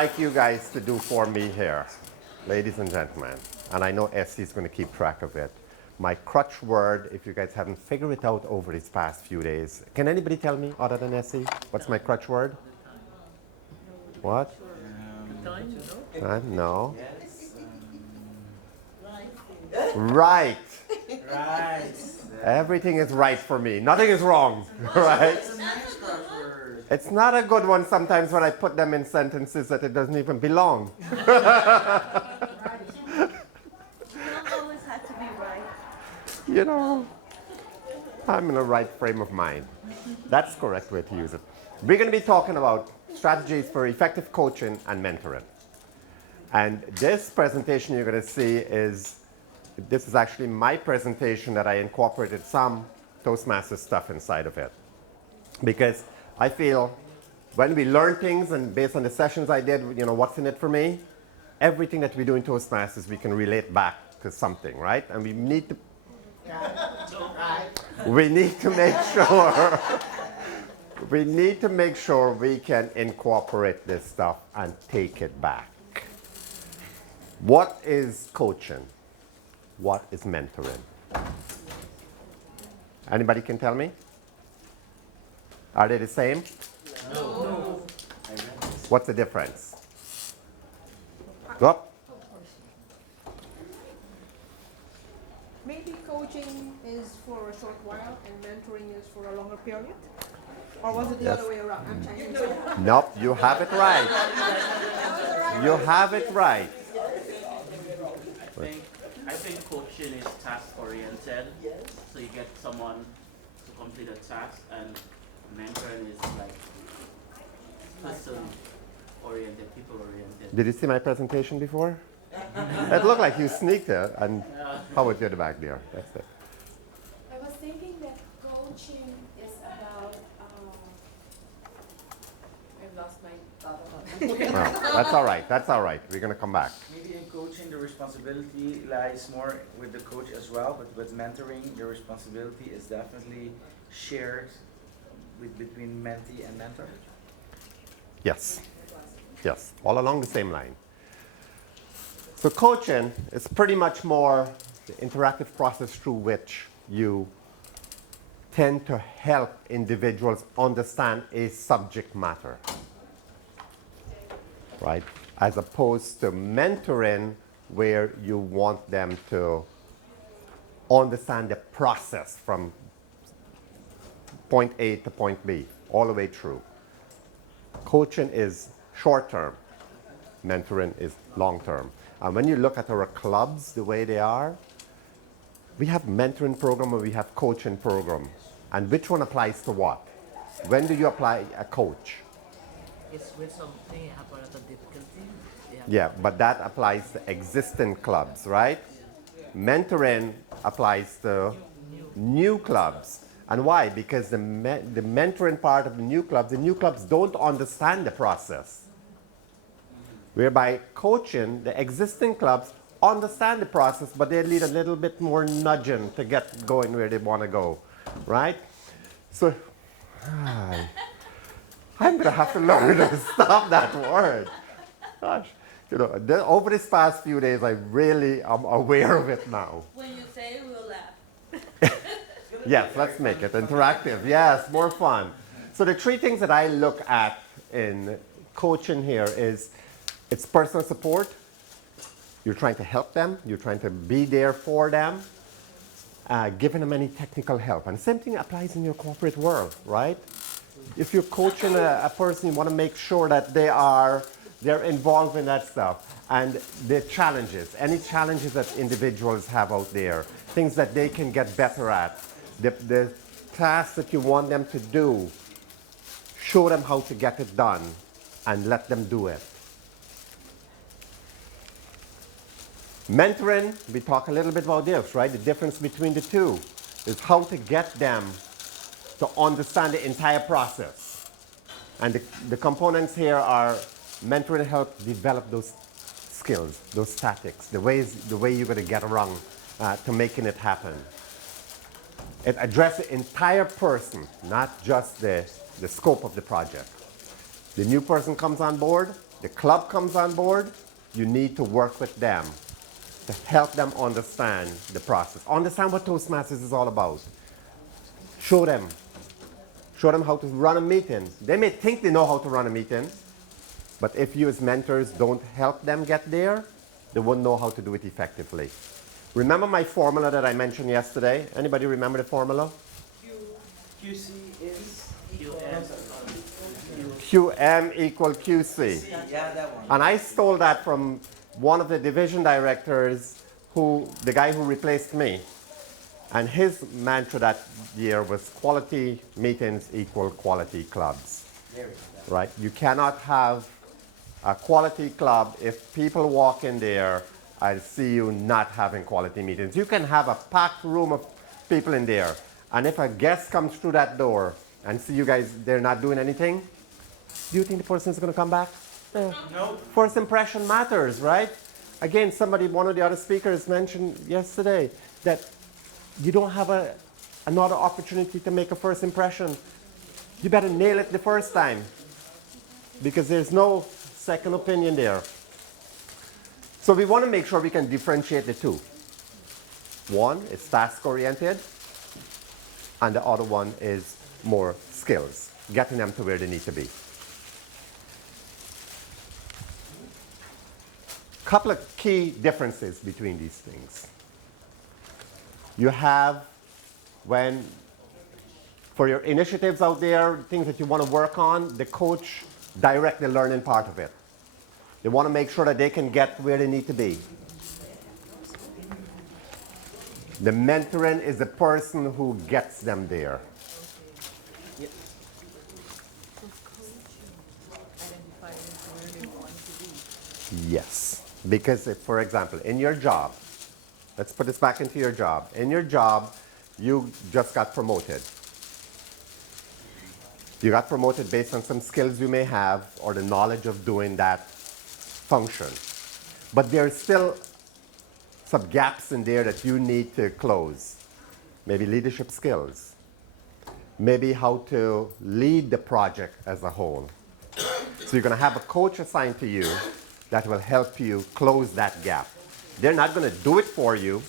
Like you guys to do for me here, ladies and gentlemen, and I know Essie is going to keep track of it. My crutch word, if you guys haven't figured it out over these past few days, can anybody tell me other than Essie? What's my crutch word? What? No. Right. Right. Everything is right for me. Nothing is wrong. Right? It's not a good one sometimes when I put them in sentences that it doesn't even belong. You don't always have to be right. You know, I'm in the right frame of mind. That's the correct way to use it. We're going to be talking about strategies for effective coaching and mentoring. And this presentation you're going to see this is actually my presentation that I incorporated some Toastmasters stuff inside of it. Because I feel when we learn things and based on the sessions I did, you know, what's in it for me? Everything that we do in Toastmasters, we can relate back to something, right? And we need to make sure we can incorporate this stuff and take it back. What is coaching? What is mentoring? Anybody can tell me? Are they the same? No. What's the difference? Oh, Maybe coaching is for a short while and mentoring is for a longer period? Or was it the other way around? I'm trying to nope, you have it right. You have it right. I think coaching is task oriented. So you get someone to complete a task, and mentoring is like person oriented, people oriented. Did you see my presentation before? It looked like you sneaked it. And how was you at the back there? That's it. I was thinking that coaching is about. I've lost my thought about it. Oh, that's all right. That's all right. We're going to come back. Maybe in coaching, the responsibility lies more with the coach as well, but with mentoring, the responsibility is definitely shared between mentee and mentor. Yes. Yes. All along the same line. So coaching is pretty much more the interactive process through which you tend to help individuals understand a subject matter, right? As opposed to mentoring, where you want them to understand the process from point A to point B, all the way through. Coaching is short term, mentoring is long term. And when you look at our clubs the way they are, we have mentoring program and we have coaching program. And which one applies to what? When do you apply a coach? It's when something happens at a difficulty. Yeah, but that applies to existing clubs, right? Mentoring applies to new clubs. And why? Because the mentoring part of the new clubs don't understand the process. Whereby coaching, the existing clubs understand the process, but they need a little bit more nudging to get going where they want to go, right? So, I'm going to have to learn to stop that word. Gosh, you know, over these past few days, I really am aware of it now. When you say it, we'll laugh. Yes, let's make it interactive. Yes, more fun. So the three things that I look at in coaching here is it's personal support. You're trying to help them. You're trying to be there for them, giving them any technical help. And the same thing applies in your corporate world, right? If you're coaching a person, you want to make sure that they're involved in that stuff. And the challenges, any challenges that individuals have out there, things that they can get better at, the tasks that you want them to do, show them how to get it done and let them do it. Mentoring, we talk a little bit about this, right? The difference between the two is how to get them to understand the entire process. And the components here are mentoring help develop those skills, those tactics, the way you're going to get around to making it happen. It addresses the entire person, not just the scope of the project. The new person comes on board, the club comes on board, you need to work with them to help them understand the process. Understand what Toastmasters is all about. Show them. Show them how to run a meeting. They may think they know how to run a meeting, but if you as mentors don't help them get there, they won't know how to do it effectively. Remember my formula that I mentioned yesterday? Anybody remember the formula? QC is QM. QM equal QC. yeah, that one. And I stole that from one of the division directors, the guy who replaced me. And his mantra that year was quality meetings equal quality clubs. There we go. Right? You cannot have a quality club if people walk in there and see you not having quality meetings. You can have a packed room of people in there, and if a guest comes through that door and see you guys, they're not doing anything, do you think the person is going to come back? No. First impression matters, right? Again, one of the other speakers mentioned yesterday that you don't have another opportunity to make a first impression. You better nail it the first time, because there's no second opinion there. So we want to make sure we can differentiate the two. One is task-oriented, and the other one is more skills, getting them to where they need to be. Couple of key differences between these things. You have, for your initiatives out there, things that you want to work on, the coach direct the learning part of it. They want to make sure that they can get where they need to be. The mentoring is the person who gets them there. Yes, because if, for example, in your job, let's put this back into your job. In your job, you just got promoted. You got promoted based on some skills you may have or the knowledge of doing that function. But there's still some gaps in there that you need to close. Maybe leadership skills. Maybe how to lead the project as a whole. So you're going to have a coach assigned to you that will help you close that gap. They're not going to do it for you.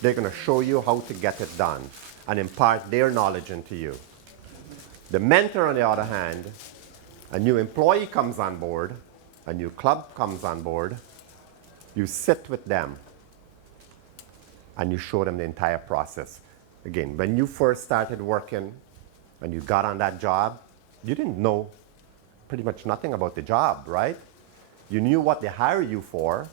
They're going to show you how to get it done and impart their knowledge into you. The mentor, on the other hand, a new employee comes on board, a new club comes on board, you sit with them and you show them the entire process. Again, when you first started working, when you got on that job, you didn't know pretty much nothing about the job, right? You knew what they hire you for,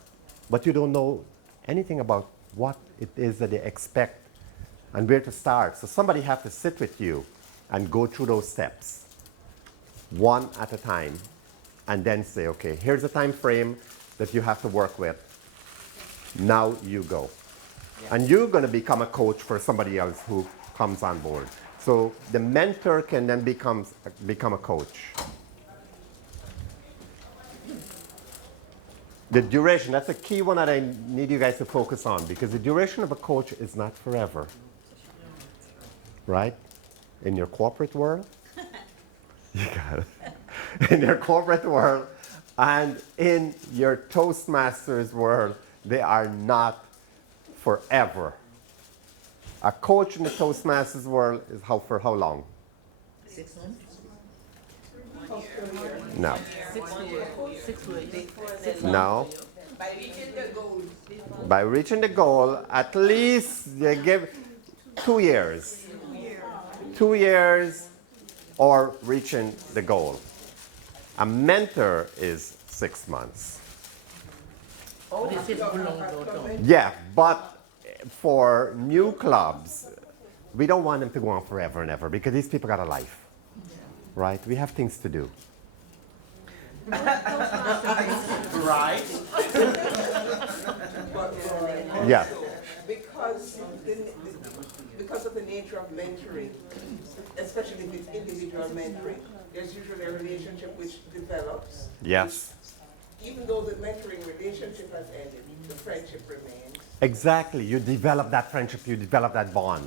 but you don't know anything about what it is that they expect and where to start. So somebody has to sit with you and go through those steps, one at a time, and then say, okay, here's the time frame that you have to work with. Now you go. Yeah. And you're going to become a coach for somebody else who comes on board. So the mentor can then become a coach. The duration, that's a key one that I need you guys to focus on, because the duration of a coach is not forever. Right? In your corporate world, you got it. In your corporate world and in your Toastmasters world, they are not forever. A coach in the Toastmasters world is for how long? 6 months? No. 6 to 8. No. By reaching the goal. By reaching the goal, at least they give 2 years. 2 years or reaching the goal. A mentor is 6 months. But this is long though. Yeah, but for new clubs, we don't want them to go on forever and ever, because these people got a life, right? We have things to do. Right? Yeah. Because of the nature of mentoring, especially if it's individual mentoring, there's usually a relationship which develops. Yes. Even though the mentoring relationship has ended, the friendship remains. Exactly. You develop that friendship, you develop that bond.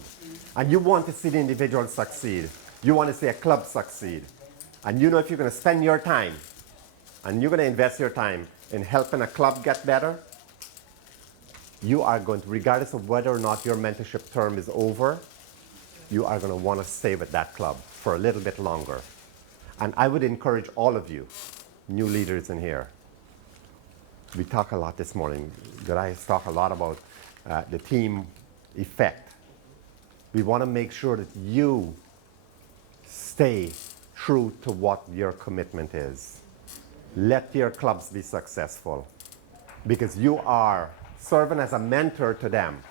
And you want to see the individual succeed. You want to see a club succeed. And you know if you're going to spend your time and you're going to invest your time in helping a club get better, you are going to, regardless of whether or not your mentorship term is over, you are going to want to stay with that club for a little bit longer. And I would encourage all of you, new leaders in here. We talk a lot this morning. Guys talk a lot about the team effect. We want to make sure that you stay true to what your commitment is. Let your clubs be successful because you are serving as a mentor to them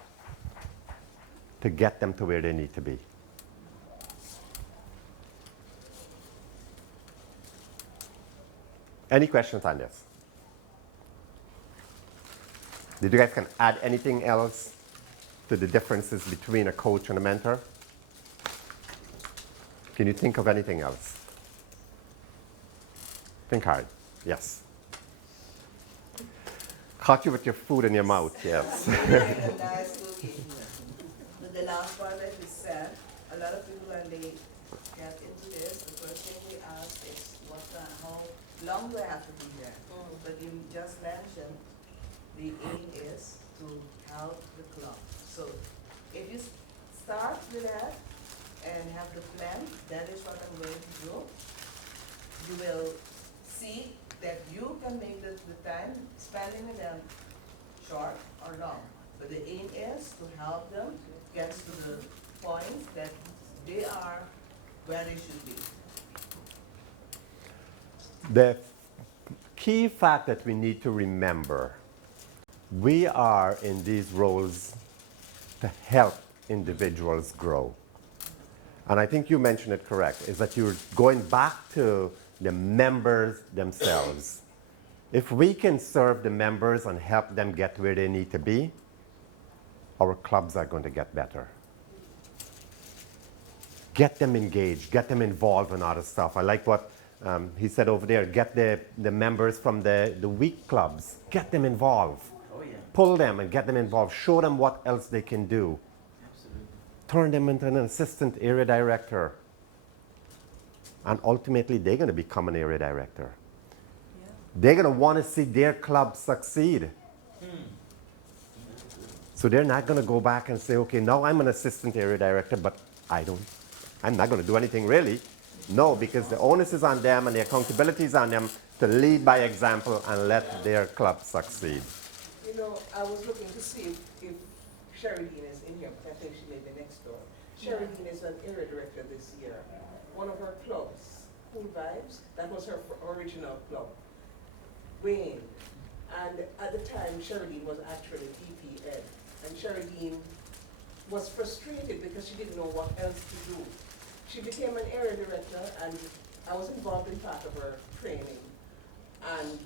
to get them to where they need to be. Any questions on this? Did you guys can add anything else to the differences between a coach and a mentor? Can you think of anything else? Think hard. Yes. Caught you with your food in your mouth, yes. Nice cookie. But the last part that you said, a lot of people when they get into this, the first thing we ask is how long do I have to be here? But you just mentioned the aim is to help the club. So if you start with that and have the plan, that is what I'm going to do. You will see that you can make the time spending with them short or long. But the aim is to help them get to the point that they are where they should be. The key fact that we need to remember, we are in these roles to help individuals grow. And I think you mentioned it correct, is that you're going back to the members themselves. If we can serve the members and help them get where they need to be, our clubs are going to get better. Get them engaged, get them involved in other stuff. I like what he said over there, get the members from the weak clubs, get them involved. Oh yeah, Pull them and get them involved, show them what else they can do. absolutely. Turn them into an assistant area director. And ultimately, they're going to become an area director. They're going to want to see their club succeed. So they're not going to go back and say, okay, now I'm an assistant area director, but I'm not going to do anything really. No, because the onus is on them and the accountability is on them to lead by example and let their club succeed. You know, I was looking to see if Sheridine is in here, but I think she may be next door. Sheridine is an area director this year. One of her clubs, Cool Vibes, that was her original club, Wayne. And at the time, Sheridine was actually EP Ed. And Sheridine was frustrated because she didn't know what else to do. She became an area director, and I was involved in part of her training and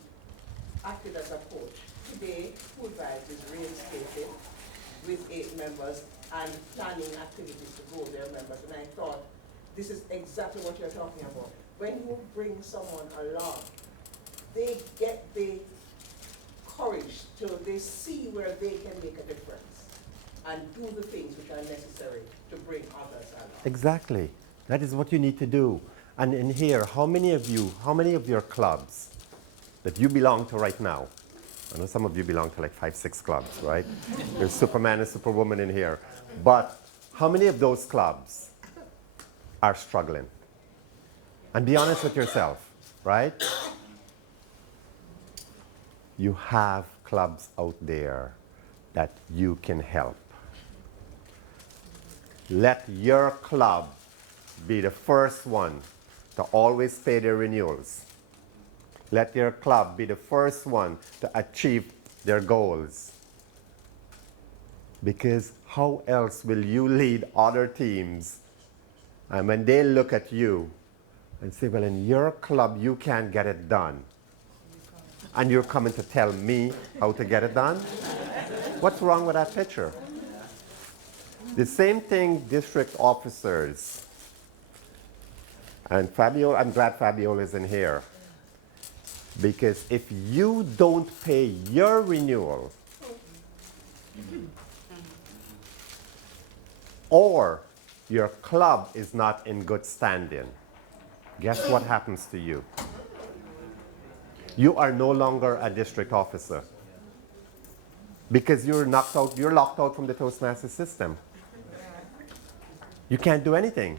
acted as a coach. Today, Cool Vibes is reinstated with 8 members and planning activities to grow their members. And I thought, this is exactly what you're talking about. When you bring someone along, they get the courage they see where they can make a difference and do the things which are necessary to bring others along. Exactly. That is what you need to do. And in here, how many of your clubs that you belong to right now? I know some of you belong to like 5, 6 clubs, right? There's Superman and Superwoman in here. But how many of those clubs are struggling? And be honest with yourself, right? You have clubs out there that you can help. Let your club be the first one to always pay their renewals. Let your club be the first one to achieve their goals. Because how else will you lead other teams? And when they look at you and say, well, in your club, you can't get it done. And you're coming to tell me how to get it done? What's wrong with that picture? The same thing district officers. And Fabio, I'm glad Fabiola is in here. Because if you don't pay your renewal, or your club is not in good standing, guess what happens to you? you are no longer a district officer because you're knocked out, you're locked out from the Toastmasters system. You can't do anything.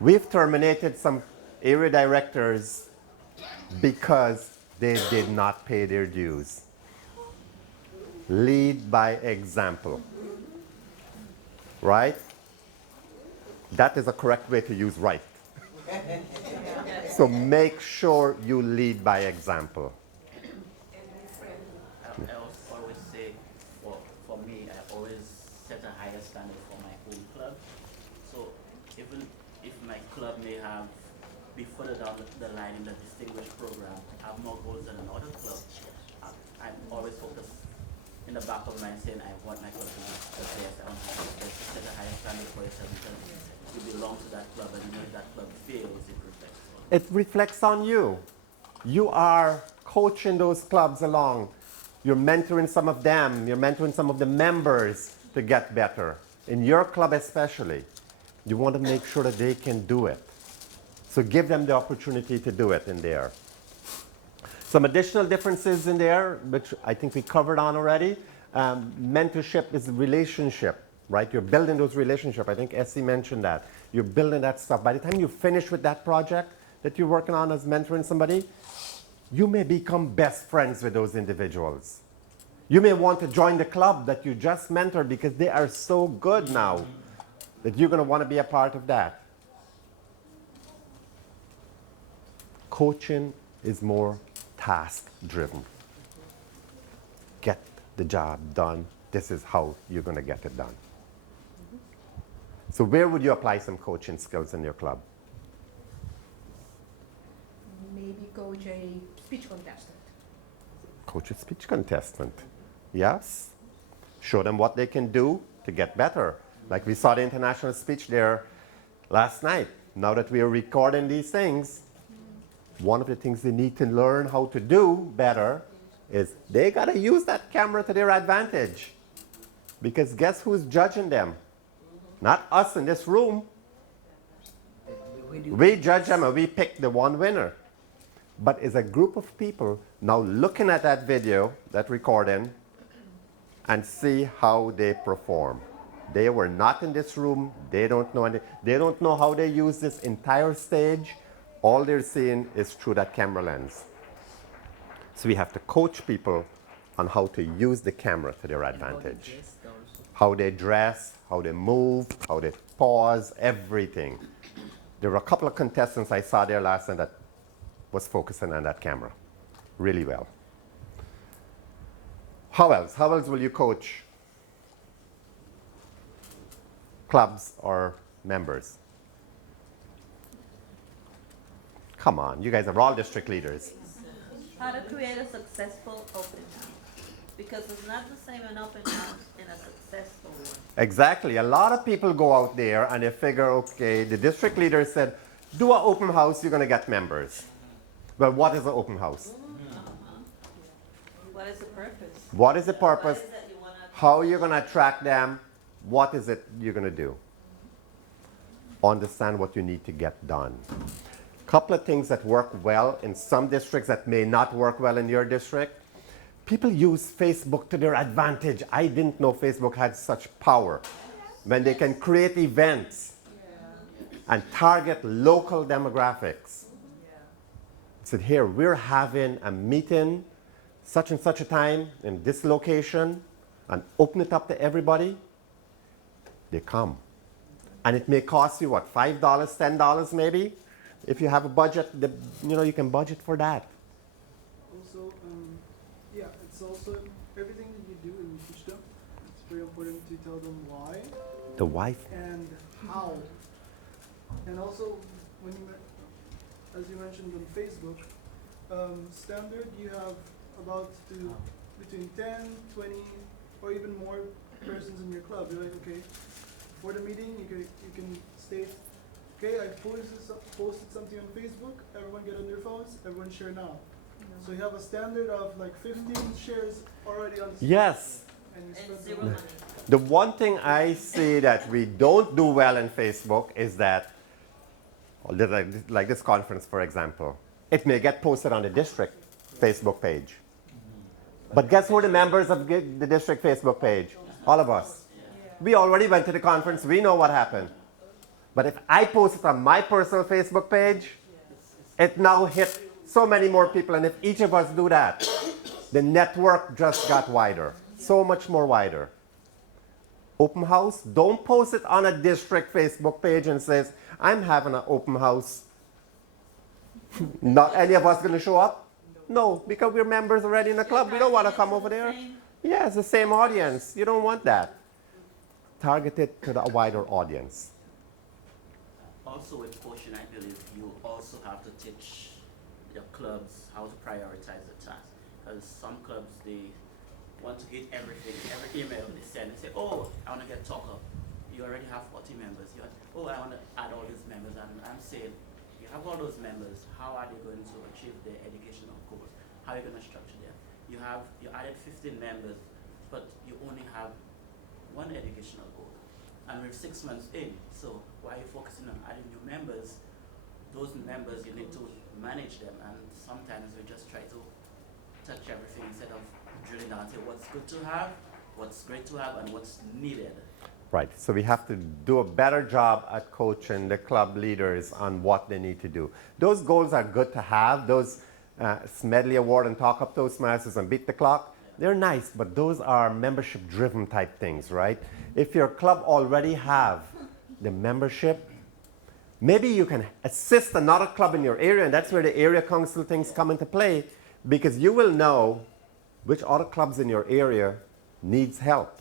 We've terminated some area directors because they did not pay their dues. Lead by example. Right? That is a correct way to use right. So make sure you lead by example. I always say, for me, I always set a higher standard for my own club. So even if my club may have, be further down the line in the distinguished program, have more goals than another club, I'm always focused in the back of my mind saying I want my club to be the best. I want my club to set a higher standard for yourself because you belong to that club, and you know if that club fails, it reflects on you. It reflects on you. You are coaching those clubs along. You're mentoring some of them. You're mentoring some of the members to get better. In your club especially, you want to make sure that they can do it. So give them the opportunity to do it in there. Some additional differences in there, which I think we covered on already. Mentorship is a relationship, right? You're building those relationships. I think Essie mentioned that. You're building that stuff. By the time you finish with that project that you're working on as mentoring somebody, you may become best friends with those individuals. You may want to join the club that you just mentored because they are so good now that you're going to want to be a part of that. Coaching is more task-driven. Get the job done. This is how you're going to get it done. So where would you apply some coaching skills in your club? Maybe coach a speech contestant. Coach a speech contestant. Yes. Show them what they can do to get better. Like we saw the international speech there last night. Now that we are recording these things, one of the things they need to learn how to do better is they got to use that camera to their advantage. Because guess who's judging them? Not us in this room. We judge them and we pick the one winner. But it's a group of people now looking at that video, that recording, and see how they perform. They were not in this room. They don't know anything. They don't know how they use this entire stage. All they're seeing is through that camera lens. So we have to coach people on how to use the camera to their advantage. How they dress, how they move, how they pause, everything. There were a couple of contestants I saw there last night that was focusing on that camera really well. How else? How else will you coach clubs or members? Come on, you guys are all district leaders. How to create a successful open house. Because it's not the same an open house and a successful one. Exactly. A lot of people go out there and they figure, okay, the district leader said, do an open house, you're going to get members. Well, what is an open house? What is the purpose? What is the What purpose? is that you want to How are you going to attract them? What is it you're going to do? Understand what you need to get done. Couple of things that work well in some districts that may not work well in your district. People use Facebook to their advantage. I didn't know Facebook had such power. When they can create events and target local demographics. Said, here, we're having a meeting such and such a time in this location, and open it up to everybody. They come. And it may cost you, what, $5, $10 maybe? If you have a budget, you can budget for that. Also, yeah, it's also everything that you do and you teach them. It's very important to tell them why The wife. and how. And also, when you, as you mentioned on Facebook, standard you have about between 10, 20, or even more persons in your club. You're like, okay, for the meeting, you can state, okay, I posted something on Facebook, everyone get on their phones, everyone share now. So you have a standard of like 15 shares already on the Yes. and you and spread zero them. money. The one thing I see that we don't do well in Facebook is that or like this conference, for example, it may get posted on the district Facebook page. But guess who the members of the district Facebook page? All of us. We already went to the conference. We know what happened. But if I post it on my personal Facebook page, it now hit so many more people. And if each of us do that, the network just got wider, so much more wider. Open house, don't post it on a district Facebook page and says, I'm having an open house. Not any of us going to show up? No, because we're members already in the club. We don't want to come over there. Yeah, it's the same audience. You don't want that. Target it to the wider audience. Also with coaching, I believe you also have to teach your clubs how to prioritize the task. Because some clubs, they want to hit everything, every email they send and say, oh, I want to get talk up. You already have 40 members. Oh, I want to add all these members. And I'm saying, you have all those members, how are they going to achieve their educational goals? How are you going to structure them? You added 15 members, but you only have one educational goal. And we're 6 months in, so why are you focusing on adding new members? Those members, you need to manage them, and sometimes we just try to touch everything instead of drilling down and say what's good to have, what's great to have, and what's needed. Right, so we have to do a better job at coaching the club leaders on what they need to do. Those goals are good to have, those Smedley Award and Talk Up Toastmasters and Beat the Clock, they're nice, but those are membership-driven type things, right? If your club already have the membership, maybe you can assist another club in your area, and that's where the area council things come into play, because you will know which other clubs in your area needs help.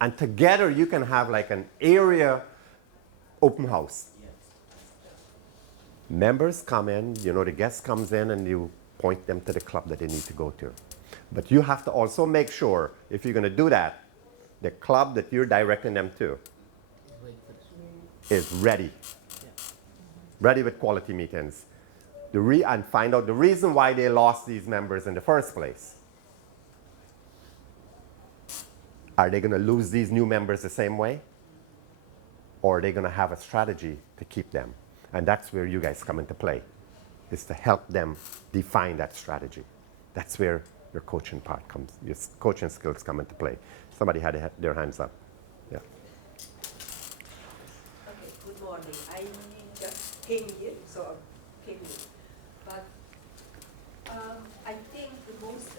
And together you can have like an area open house. Members come in, the guest comes in, and you point them to the club that they need to go to. But you have to also make sure, if you're going to do that, the club that you're directing them to is ready. Ready with quality meetings. And find out the reason why they lost these members in the first place. Are they going to lose these new members the same way? Or are they going to have a strategy to keep them? And that's where you guys come into play, is to help them define that strategy. That's where your coaching part comes, your coaching skills come into play. Somebody had their hands up. Yeah. Okay, good morning. I just came here, so I came here. But I think the most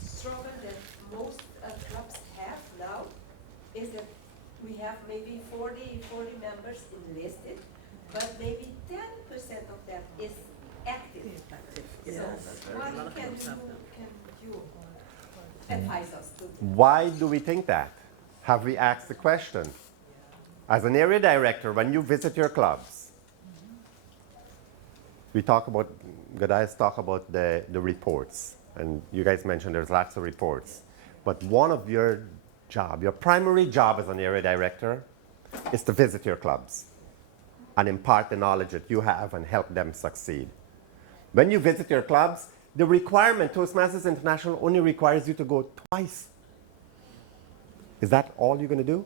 struggle that most clubs have now is that we have maybe 40 members enlisted, but maybe 10% of them is active. So what can you advise us to do? Why do we think that? Have we asked the question? As an area director, when you visit your clubs, we talk about, Gadias talk about the reports, and you guys mentioned there's lots of reports. But one of your primary job as an area director is to visit your clubs and impart the knowledge that you have and help them succeed. When you visit your clubs, the requirement, Toastmasters International only requires you to go twice. Is that all you're going to do?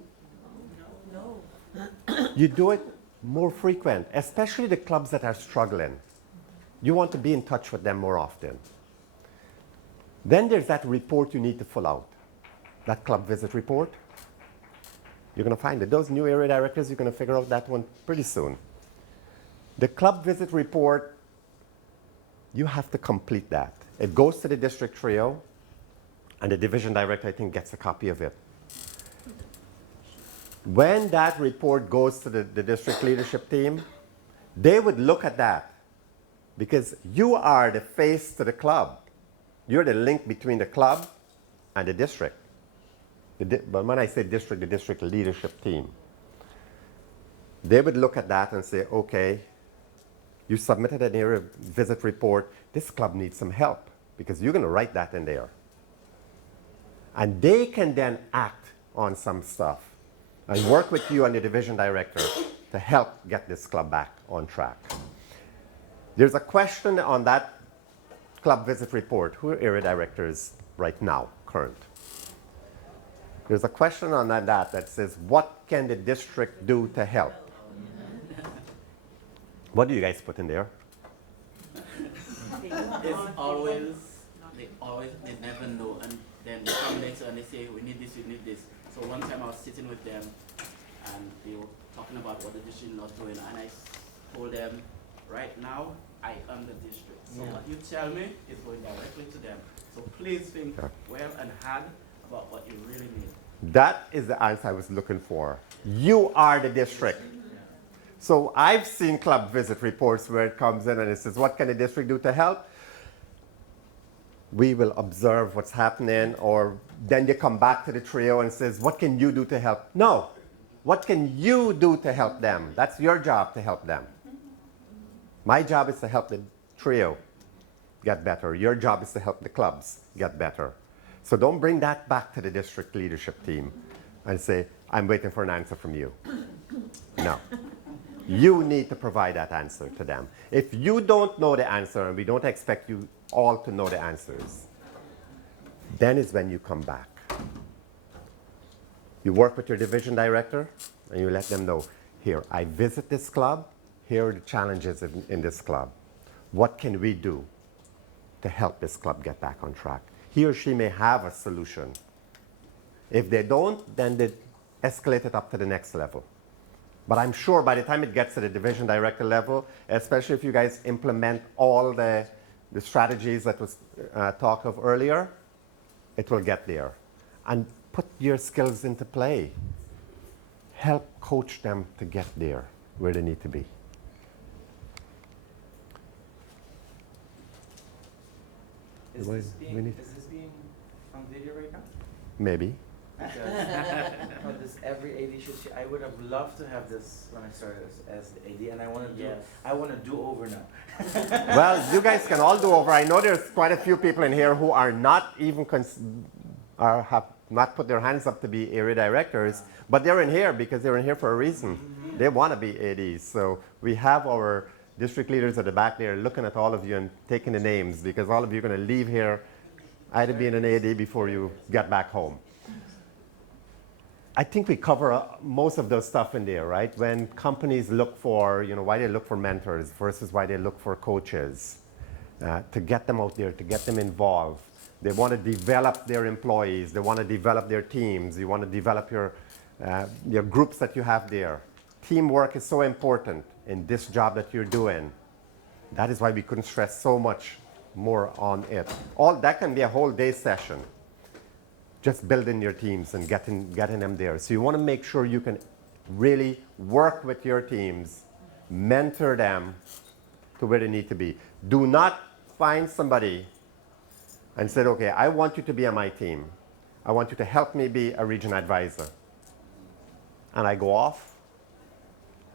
No. You do it more frequent, especially the clubs that are struggling. You want to be in touch with them more often. Then there's that report you need to fill out, that club visit report. You're going to find it. Those new area directors, you're going to figure out that one pretty soon. The club visit report, you have to complete that. It goes to the district trio, and the division director, I think, gets a copy of it. When that report goes to the district leadership team, they would look at that, because you are the face to the club. You're the link between the club and the district. But when I say district, the district leadership team. They would look at that and say, okay, you submitted an area visit report. This club needs some help, because you're going to write that in there. And they can then act on some stuff and work with you and the division director to help get this club back on track. There's a question on that club visit report. Who are area directors right now, current? There's a question on that says, what can the district do to help? What do you guys put in there? It's always, they never know, and then they come later and they say, we need this, we need this. So one time I was sitting with them, and they were talking about what the district is not doing, and I told them, right now, I am the district. So what you tell me is going directly to them. So please think well and hard about what you really need. That is the answer I was looking for. You are the district. So I've seen club visit reports where it comes in and it says, what can the district do to help? We will observe what's happening, or then they come back to the trio and says, what can you do to help? No, what can you do to help them? That's your job to help them. My job is to help the trio get better. Your job is to help the clubs get better. So don't bring that back to the district leadership team and say, I'm waiting for an answer from you. No. You need to provide that answer to them. If you don't know the answer, and we don't expect you all to know the answers, then is when you come back. You work with your division director and you let them know, here, I visit this club, here are the challenges in this club. What can we do to help this club get back on track? He or she may have a solution. If they don't, then they escalate it up to the next level. But I'm sure by the time it gets to the division director level, especially if you guys implement all the strategies that was talked of earlier, it will get there. And put your skills into play. Help coach them to get there where they need to be. Is Wait, this being on video right now? Maybe. Because this every AD should. I would have loved to have this when I started as the AD, and I want to do. I want to do over now. Well, you guys can all do over. I know there's quite a few people in here who are not even have not put their hands up to be area directors, but they're in here because they're in here for a reason. They want to be ADs. So we have our district leaders at the back there looking at all of you and taking the names, because all of you are going to leave here either being an AD before you get back home. I think we cover most of those stuff in there, right? When companies look for, why they look for mentors versus why they look for coaches, to get them out there, to get them involved. They want to develop their employees. They want to develop their teams. You want to develop your groups that you have there. Teamwork is so important in this job that you're doing. That is why we couldn't stress so much more on it. All that can be a whole day session. Just building your teams and getting them there. So you want to make sure you can really work with your teams, mentor them to where they need to be. Do not find somebody and say, okay, I want you to be on my team. I want you to help me be a region advisor. And I go off,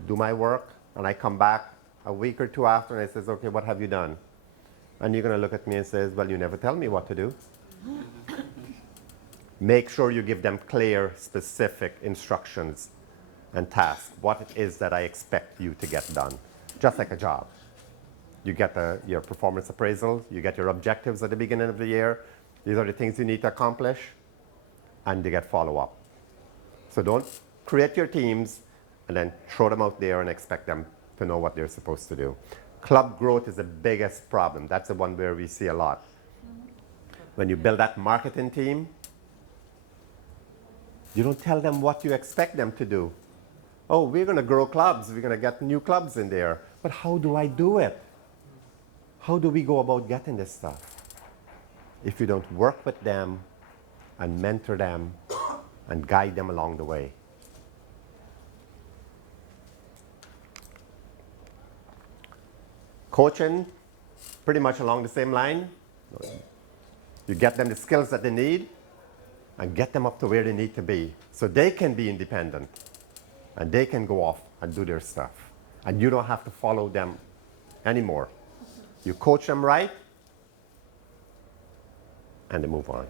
do my work, and I come back a week or two after and I says, okay, what have you done? And you're going to look at me and says, well, you never tell me what to do. Make sure you give them clear, specific instructions and tasks. What it is that I expect you to get done. Just like a job. You get your performance appraisal, you get your objectives at the beginning of the year. These are the things you need to accomplish, and you get follow-up. So don't create your teams and then throw them out there and expect them to know what they're supposed to do. Club growth is the biggest problem. That's the one where we see a lot. When you build that marketing team, you don't tell them what you expect them to do. Oh, we're going to grow clubs. We're going to get new clubs in there. But how do I do it? How do we go about getting this stuff? If you don't work with them and mentor them and guide them along the way. Coaching, pretty much along the same line. You get them the skills that they need and get them up to where they need to be so they can be independent and they can go off and do their stuff. And you don't have to follow them anymore. You coach them right and they move on.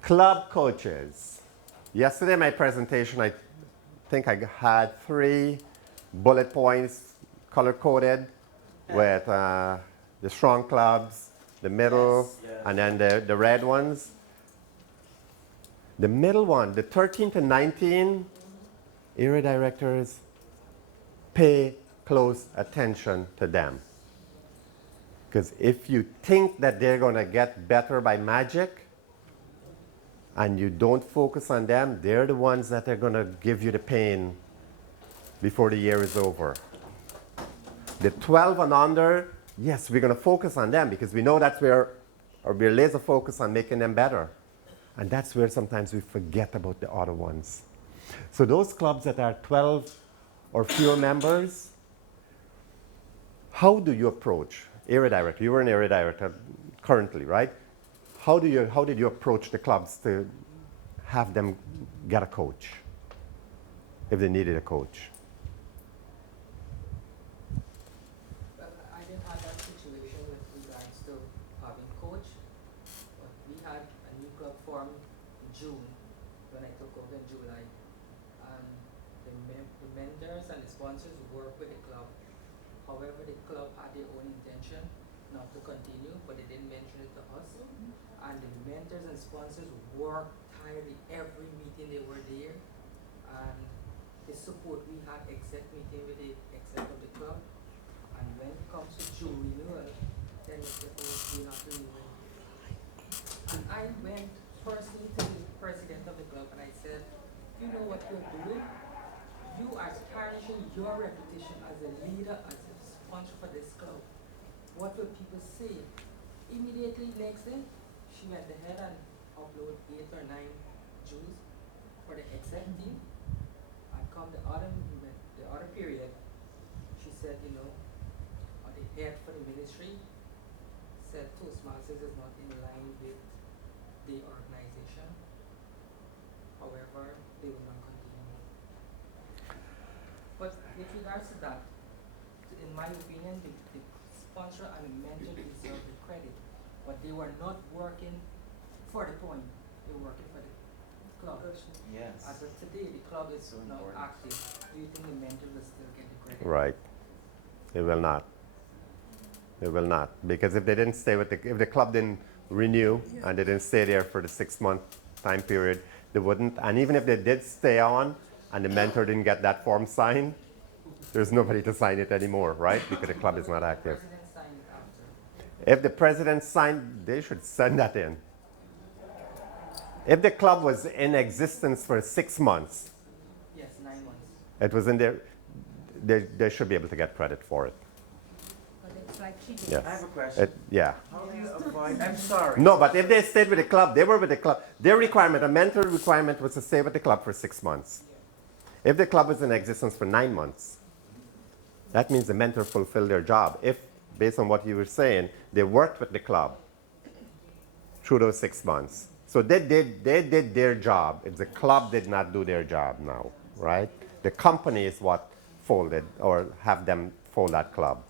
Club coaches. Yesterday, my presentation, I think I had 3 bullet points color-coded with the strong clubs, the middle, and then the red ones. The middle one, the 13 to 19, area directors, pay close attention to them. Because if you think that they're going to get better by magic and you don't focus on them, they're the ones that are going to give you the pain before the year is over. The 12 and under, yes, we're going to focus on them because we know that's where, or we're laser focused on making them better. And that's where sometimes we forget about the other ones. So those clubs that are 12 or fewer members, how do you approach? Area director, you were an area director currently, right? How did you approach the clubs to have them get a coach if they needed a coach? Well, I didn't have that situation with regards to having coach, but we had a new club formed in June when I took over in July, and the mentors and the sponsors work with the club. However, the club had their own intention not to continue, but they didn't mention it to us. And the mentors and sponsors worked tirelessly every meeting they were there, and the support we had exec meeting with the exec of the club. And when it comes to June renewal, then it's the we're not renewing. And I went personally to the president of the club and I said, you know what you're doing? You are tarnishing your reputation as a leader, as a sponsor for this club. What will people say? Immediately next day, she went ahead and uploaded 8 or 9 Jews for the exec team. And come the other period, she said, you know, the head for the ministry said Toastmasters is not in line with the organization. However, they will not continue. But with regards to that, in my opinion, the sponsor and the mentor deserve the credit, but they were not working for the point, they were working for the club. Yes. As of today, the club is So now important. active. Do you think the mentor will still get the credit? Right. It will not. It will not. Because if they didn't stay with if the club didn't renew and they didn't stay there for the 6-month time period, they wouldn't. And even if they did stay on and the mentor didn't get that form signed, there's nobody to sign it anymore, right? Because the club is not active. President signed it after. If the president signed, they should send that in. If the club was in existence for 6 months, Yes, 9 months. it was in there, they should be able to get credit for it. But it's like she did. Yes. I have a question. Yeah. How do you avoid? I'm sorry. No, but if they stayed with the club, they were with the club. Their requirement, a mentor requirement, was to stay with the club for 6 months. If the club was in existence for 9 months, that means the mentor fulfilled their job. If, based on what you were saying, they worked with the club through those 6 months. So they did their job. If the club did not do their job now, right? The company is what folded or have them fold that club.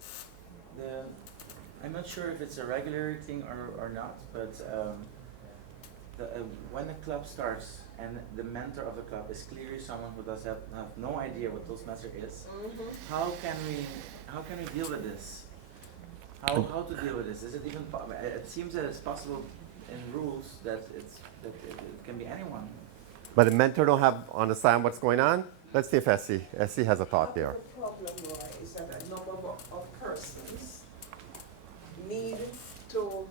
I'm not sure if it's a regular thing or not, but when a club starts and the mentor of the club is clearly someone who does have no idea what Toastmaster is, how can we deal with this? How to deal with this? Is it even? It seems that it's possible in rules that it can be anyone. But the mentor don't understand what's going on? Let's see if Essie has a thought there. The problem, Roy, is that a number of persons need to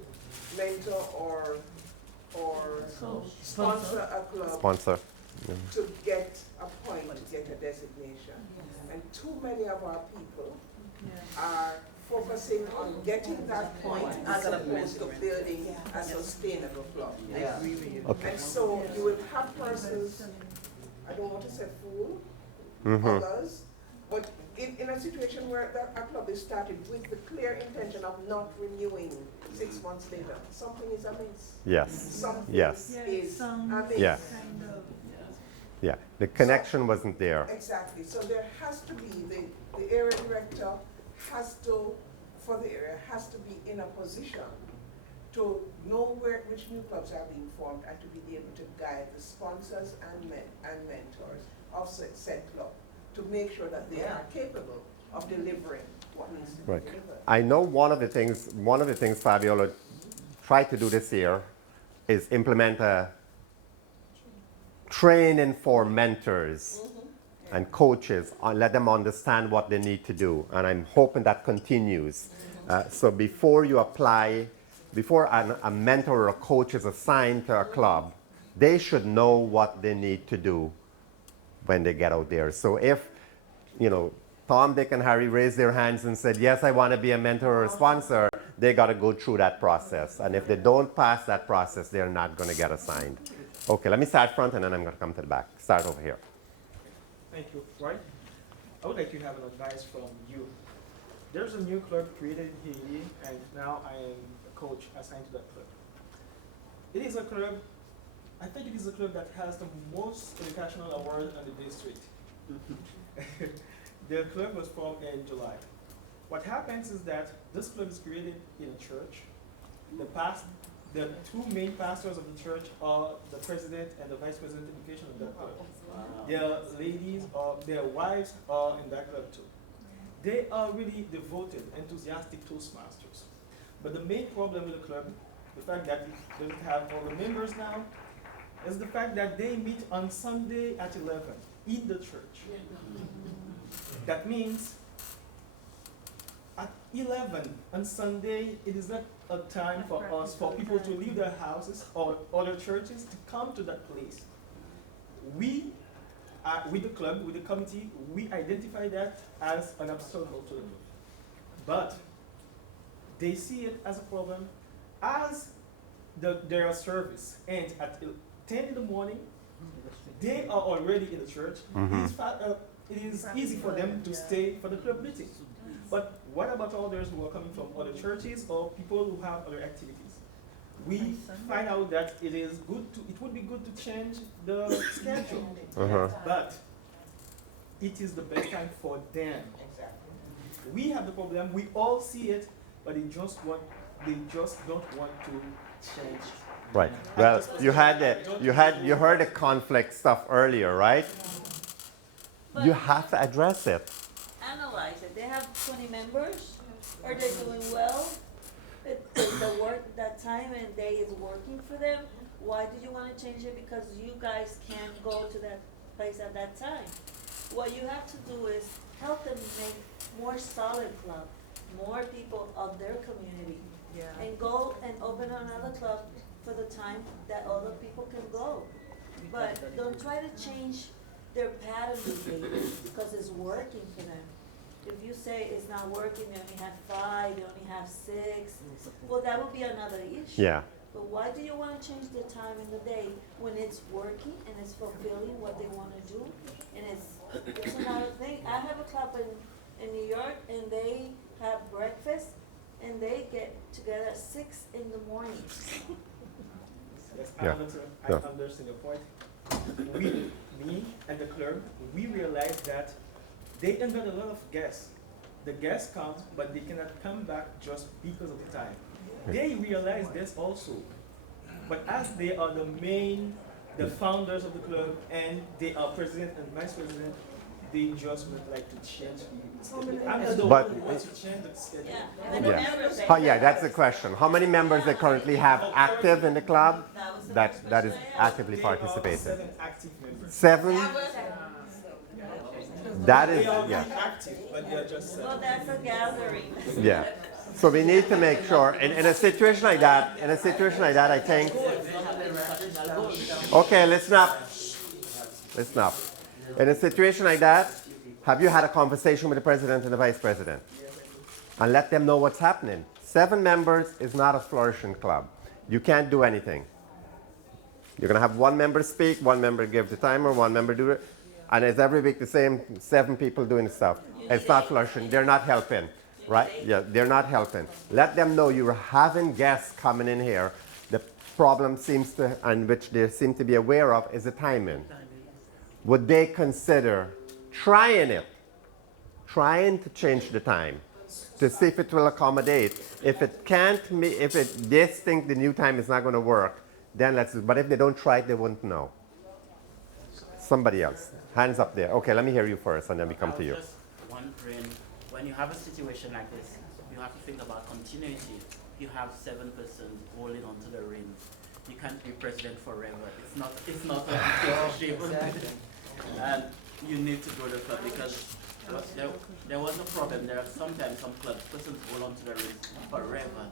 mentor or sponsor a club Sponsor. to get a point, to get a designation. And too many of our people are focusing on getting that point as opposed to building a sustainable club. Yeah. Okay. And so you will have persons, I don't want to say fool, others, but in a situation where a club is started with the clear intention of not renewing 6 months later, something is amiss. Yes. Something Yes. is amiss. Yeah. Yeah. The connection wasn't there. Exactly. So there has to be, the area director has to, for the area, has to be in a position to know which new clubs are being formed and to be able to guide the sponsors and mentors of said club to make sure that they are capable of delivering what needs to be Right. delivered. I know one of the things Fabiola tried to do this year is implement a training for mentors and coaches, let them understand what they need to do. And I'm hoping that continues. So before you apply, before a mentor or a coach is assigned to a club, they should know what they need to do when they get out there. So if, you know, Tom, Dick, and Harry raised their hands and said, yes, I want to be a mentor or a sponsor, they got to go through that process. And if they don't pass that process, they're not going to get assigned. Okay, let me start front and then I'm going to come to the back. Start over here. Thank you. Right? I would like to have an advice from you. There's a new club created in Haiti, and now I am a coach assigned to that club. It is a club, I think it is a club that has the most educational award in the district. The club was formed in July. What happens is that this club is created in a church. The two main pastors of the church are the president and the vice president of education of that club. Their ladies, or their wives are in that club too. They are really devoted, enthusiastic Toastmasters. But the main problem with the club, the fact that it doesn't have all the members now, is the fact that they meet on Sunday at 11 in the church. That means at 11 on Sunday, it is not a time for us, for people to leave their houses or other churches to come to that place. We, with the club, with the committee, we identify that as an obstacle to them. But they see it as a problem as their service ends at 10 in the morning. They are already in the church. It is easy for them to stay for the club meeting. But what about others who are coming from other churches or people who have other activities? We find out that it would be good to change the schedule. But it is the best time for them. We have the problem, we all see it, but they just don't want to change. Right. Well, you heard the conflict stuff earlier, right? You have to address it. Analyze it. They have 20 members. Are they doing well? Is the work that time and day is working for them? Why did you want to change it? Because you guys can't go to that place at that time. What you have to do is help them make more solid club, more people of their community, and go and open another club for the time that other people can go. But don't try to change their pattern behavior because it's working for them. If you say it's not working, they only have 5, they only have 6, well, that would be another issue. Yeah. But why do you want to change the time in the day when it's working and it's fulfilling what they want to do? And it's another thing. I have a club in New York, and they have breakfast, and they get together at 6 in the morning. Yes, I understand your point. Me and the club, we realize that they invite a lot of guests. The guests come, but they cannot come back just because of the time. They realize this also. But as they are the founders of the club, and they are president and vice president, they just would like to change the schedule. I'm not the one who wants to change the schedule. Yeah, that's the question. How many members they currently have active in the club that is actively participating? 7 active members. 7? That is, active, but they're just Well, that's a gathering. Yeah. So we need to make sure, in a situation like that, I think, okay, let's not. In a situation like that, have you had a conversation with the president and the vice president? And let them know what's happening. 7 members is not a flourishing club. You can't do anything. You're going to have 1 member speak, 1 member give the timer, 1 member do it. And it's every week the same 7 people doing stuff. It's not flourishing. They're not helping. Right? Yeah, they're not helping. Let them know you're having guests coming in here. The problem and which they seem to be aware of, is the timing. Would they consider trying to change the time to see if it will accommodate? If it can't, they think the new time is not going to work, then let's do it. But if they don't try it, they won't know. Somebody else. Hands up there. Okay, let me hear you first, and then we come to you. Just wondering, when you have a situation like this, you have to think about continuity. You have 7 persons holding onto the reins. you can't be president forever. It's not a dictatorship. Exactly. And you need to grow the club because there was a problem. There are sometimes some clubs persons hold on to the race forever.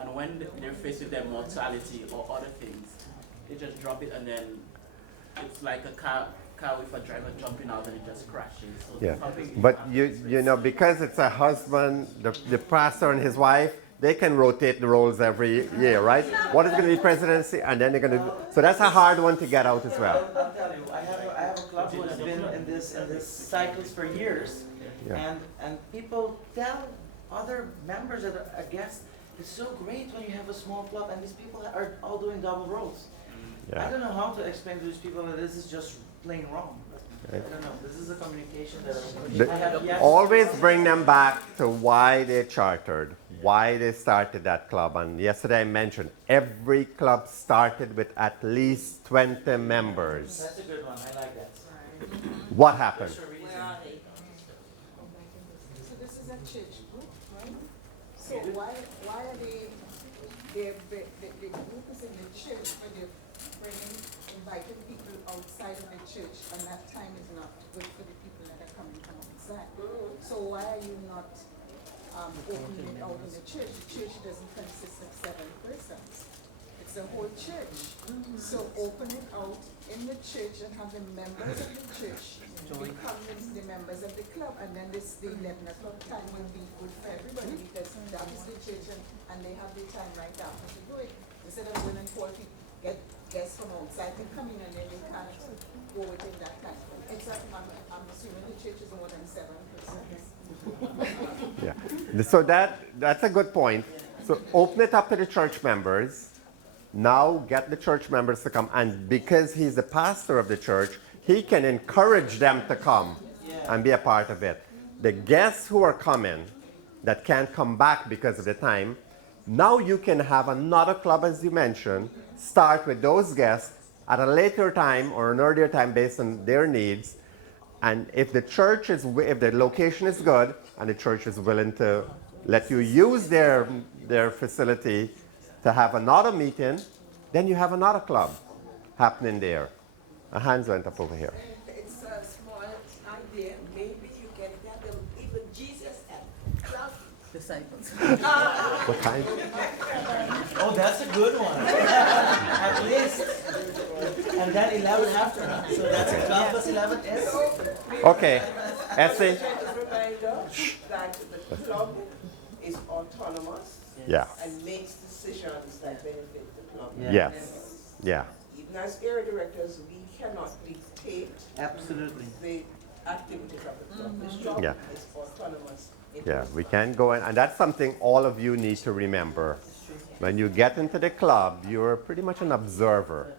And when they're faced with their mortality or other things, they just drop it and then it's like a car with a driver jumping out and it just crashes. So Yeah, something- but you know, because it's a husband, the pastor and his wife, they can rotate the roles every year, right? One is going to be presidency, and then they're going to. So that's a hard one to get out as well. I'll tell you, I have a club who has been in this cycles for years, Yeah. and people tell other members that are guests, it's so great when you have a small club, and these people are all doing double roles. I Yeah. don't know how to explain to these people that this is just plain wrong. I Right. don't know. This is a communication that The- I have yet. Always bring them back to why they chartered, why they started that club. And yesterday I mentioned every club started with at least 20 members. That's a good one. I like that. What happened? There's a reason. Where are they? So this is a church group, right? So why are the group is in the church, but they're inviting people outside of the church, and that time is not good for the people that are coming from outside. So why are you not opening it out in the church? The church doesn't consist of 7 persons. It's a whole church. So open it out in the church and have the members of the church become the members of the club, and then the 11 o'clock time will be good for everybody because that is the church and they have the time right after to do it. Instead of going and 40, get guests from outside to come in and then they can't go within that time. Exactly, I'm assuming the church is more than 7 persons. Yeah. So that's a good point. So open it up to the church members. Now get the church members to come, and because he's the pastor of the church, he can encourage them to come and be a part of it. The guests who are coming that can't come back because of the time, now you can have another club, as you mentioned, start with those guests at a later time or an earlier time based on their needs. And if the church is, if the location is good and the church is willing to let you use their facility to have another meeting, then you have another club happening there. A hand went up over here. It's a small idea. Maybe you can tell them even Jesus had 12 disciples. What kind? Oh, that's a good one. At least. And then 11 after. Huh? So that's 12 plus 11 is. Okay. Essie? Just remind us that the club is autonomous Yeah. and makes decisions that benefit the club. Yeah. Yes. Yeah. Even as area directors, we cannot dictate Absolutely. the activities of the club. The club Yeah. is autonomous. It Yeah, is we not. can go in, and that's something all of you need to remember. When you get into the club, you're pretty much an observer.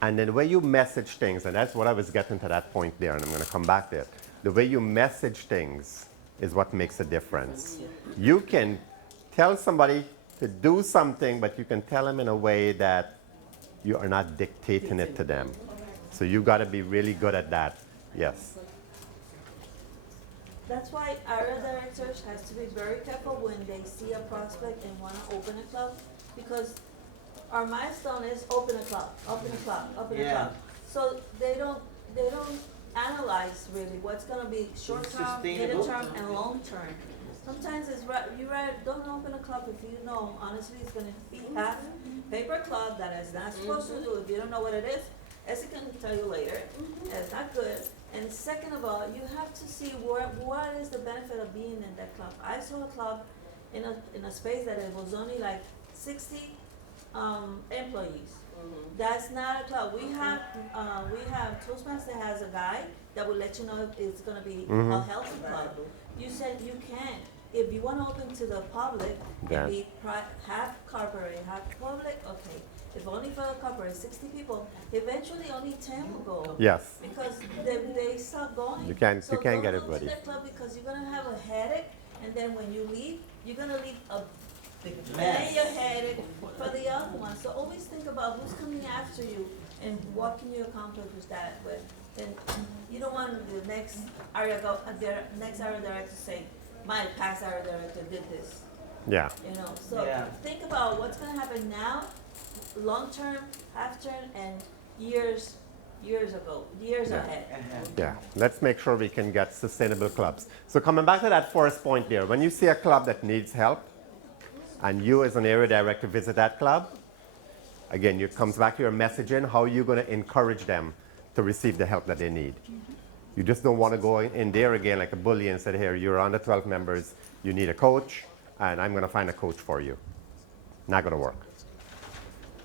And then the way you message things, and that's what I was getting to that point there, and I'm going to come back there. The way you message things is what makes a difference. You can tell somebody to do something, but you can tell them in a way that you are not dictating it to them. So you got to be really good at that. Yes. That's why area directors has to be very careful when they see a prospect and wanna open a club, because our milestone is open a club, open a club, open a Yeah. club. So they don't analyze really what's gonna be short term, Sustainable. middle term, and long term. Sometimes it's right, don't open a club if you know, honestly, it's gonna be half paper club that is not supposed to do, if you don't know what it is, Essie can tell you later, it's not good. And second of all, you have to see what is the benefit of being in that club. I saw a club in a space that it was only like 60 employees. That's not a club. We have Toastmaster has a guy that will let you know if it's gonna be a healthy club. You said you can. If you wanna open to the public, Yeah. and be half corporate, half public, okay. If only for the corporate, 60 people, eventually only 10 will go. Yes. Because they start going. You can't So get don't everybody. go to the club because you're gonna have a headache, and then when you leave, you're gonna leave a major headache for the other one. So always think about who's coming after you and what can you accomplish with that. But then you don't want the next area director to say, my past area director did this. Yeah. You know, so Yeah. think about what's gonna happen now long-term, half-term, and years ago, years Yeah. ahead. Yeah, let's make sure we can get sustainable clubs. So coming back to that first point there, when you see a club that needs help, and you as an area director visit that club, again, it comes back to your messaging, how are you going to encourage them to receive the help that they need? You just don't want to go in there again like a bully and say, here, you're under 12 members, you need a coach, and I'm going to find a coach for you. Not going to work.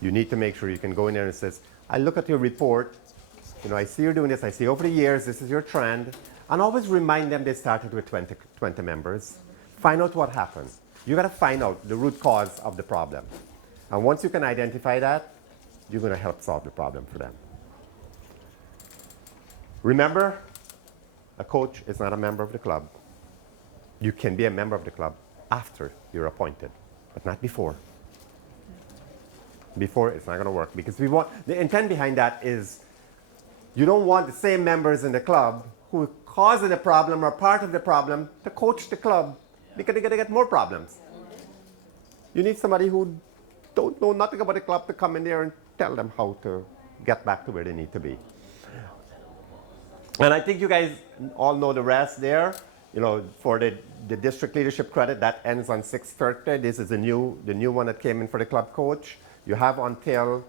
You need to make sure you can go in there and says, I look at your report, you know, I see you're doing this, I see over the years, this is your trend, and always remind them they started with 20 members. Find out what happened. You got to find out the root cause of the problem. And once you can identify that, you're going to help solve the problem for them. Remember, a coach is not a member of the club. You can be a member of the club after you're appointed, but not before. Before, it's not going to work, because the intent behind that is you don't want the same members in the club who are causing the problem or part of the problem to coach the club, because they're going to get more problems. You need somebody who don't know nothing about the club to come in there and tell them how to get back to where they need to be. And I think you guys all know the rest there. You know, for the district leadership credit, that ends on 6/30. This is the new one that came in for the club coach. You have until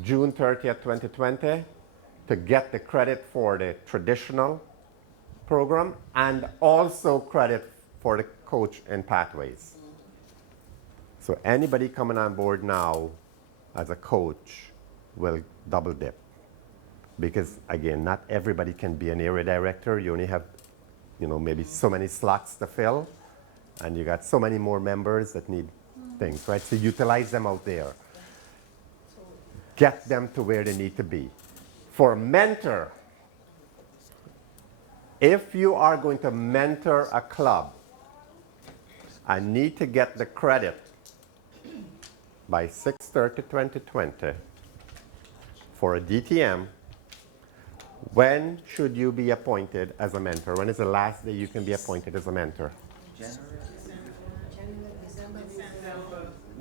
June 30th, 2020 to get the credit for the traditional program and also credit for the coach in Pathways. So anybody coming on board now as a coach will double dip. Because again, not everybody can be an area director. You only have, you know, maybe so many slots to fill, and you got so many more members that need things, right? So utilize them out there. Get them to where they need to be. For a mentor, if you are going to mentor a club, I need to get the credit by 6/30/2020 for a DTM. When should you be appointed as a mentor? When is the last day you can be appointed as a mentor?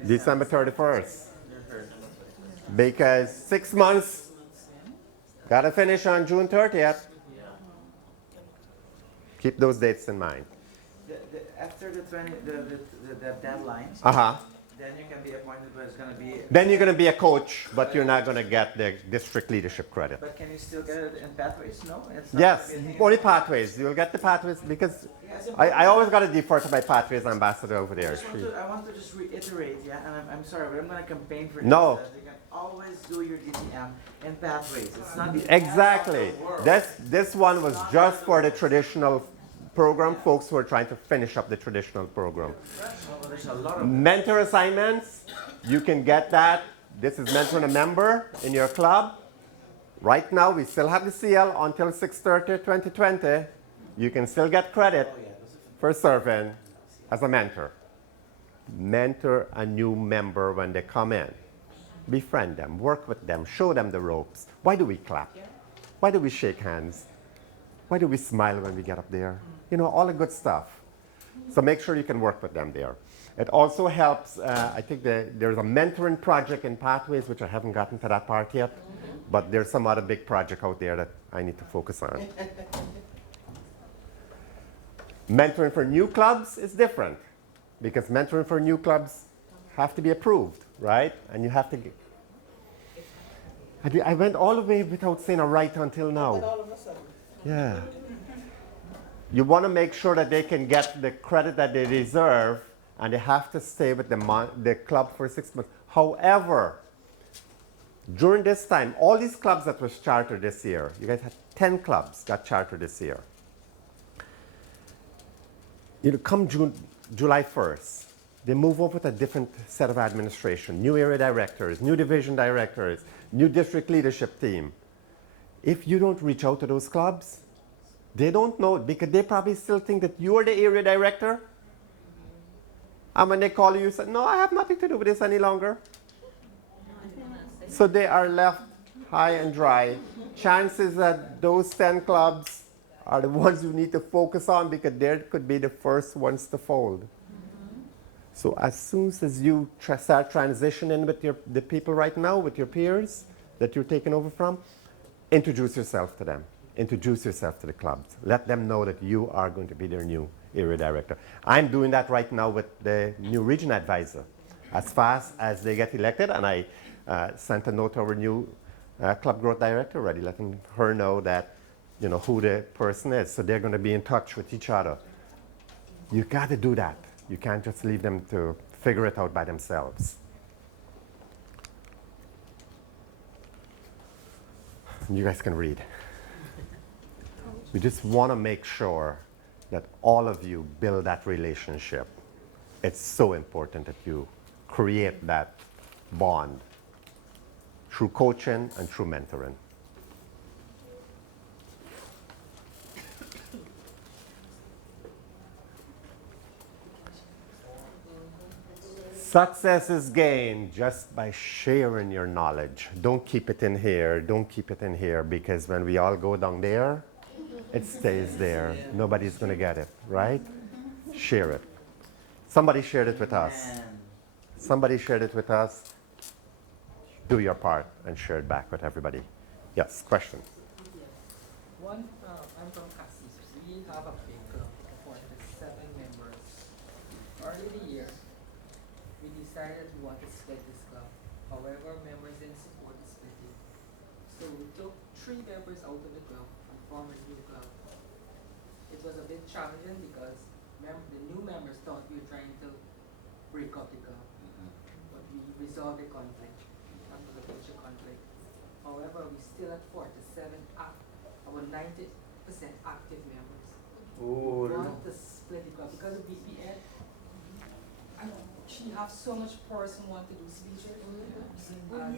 December 31st. Because 6 months, gotta finish on June 30th. Keep those dates in mind. After the deadline, then you can be appointed, but it's going to be... Then you're going to be a coach, but you're not going to get the district leadership credit. But can you still get it in Pathways? No? It's not Yes, gonna be only Pathways. You'll get the Pathways because I always got to defer to my Pathways ambassador over there. I want to just reiterate, yeah, and I'm sorry, but I'm going to campaign for this. No. That you can always do your DTM in Pathways. It's not the Exactly. end of the world. This one was just for the traditional program, folks who are trying to finish up the traditional program. There's a lot of Mentor assignments, you can get that. This is mentoring a member in your club. Right now, we still have the CL until 6/30/2020. You can still get credit for serving as a mentor. Mentor a new member when they come in. Befriend them, work with them, show them the ropes. Why do we clap? Why do we shake hands? Why do we smile when we get up there? You know, all the good stuff. So make sure you can work with them there. It also helps, I think there's a mentoring project in Pathways, which I haven't gotten to that part yet, but there's some other big project out there that I need to focus on. Mentoring for new clubs is different, because mentoring for new clubs have to be approved, right? And you have to get... I went all the way without saying a right until now. Yeah. You want to make sure that they can get the credit that they deserve, and they have to stay with the club for 6 months. However, during this time, all these clubs that was chartered this year, you guys had 10 clubs got chartered this year. You know, come July 1st, they move over to a different set of administration, new area directors, new division directors, new district leadership team. If you don't reach out to those clubs, they don't know, because they probably still think that you're the area director. And when they call you, you say, no, I have nothing to do with this any longer. So they are left high and dry. Chances that those 10 clubs are the ones you need to focus on, because they could be the first ones to fold. So as soon as you start transitioning with the people right now, with your peers that you're taking over from, introduce yourself to them. Introduce yourself to the clubs. Let them know that you are going to be their new area director. I'm doing that right now with the new region advisor. As fast as they get elected, and I sent a note to our new club growth director already, letting her know that, you know, who the person is. So they're going to be in touch with each other. You got to do that. You can't just leave them to figure it out by themselves. You guys can read. We just want to make sure that all of you build that relationship. It's so important that you create that bond through coaching and through mentoring. Success is gained just by sharing your knowledge. Don't keep it in here. Don't keep it in here, because when we all go down there, it stays there. Nobody's going to get it, right? Share it. Somebody shared it with us. Somebody shared it with us. Do your part and share it back with everybody. Yes, question. One, I'm from Cassis. We have a big club for 7 members. Early in the year, we decided we want to split this club. However, members didn't support the splitting. So we took 3 members out of the club and formed a new club. It was a bit challenging because the new members thought we were trying to break up the club. But we resolved the conflict. That was a major conflict. However, we still at 47 our 90% active members. Oh, We want to split the club because of BPN. She have so much person want to do speeches. And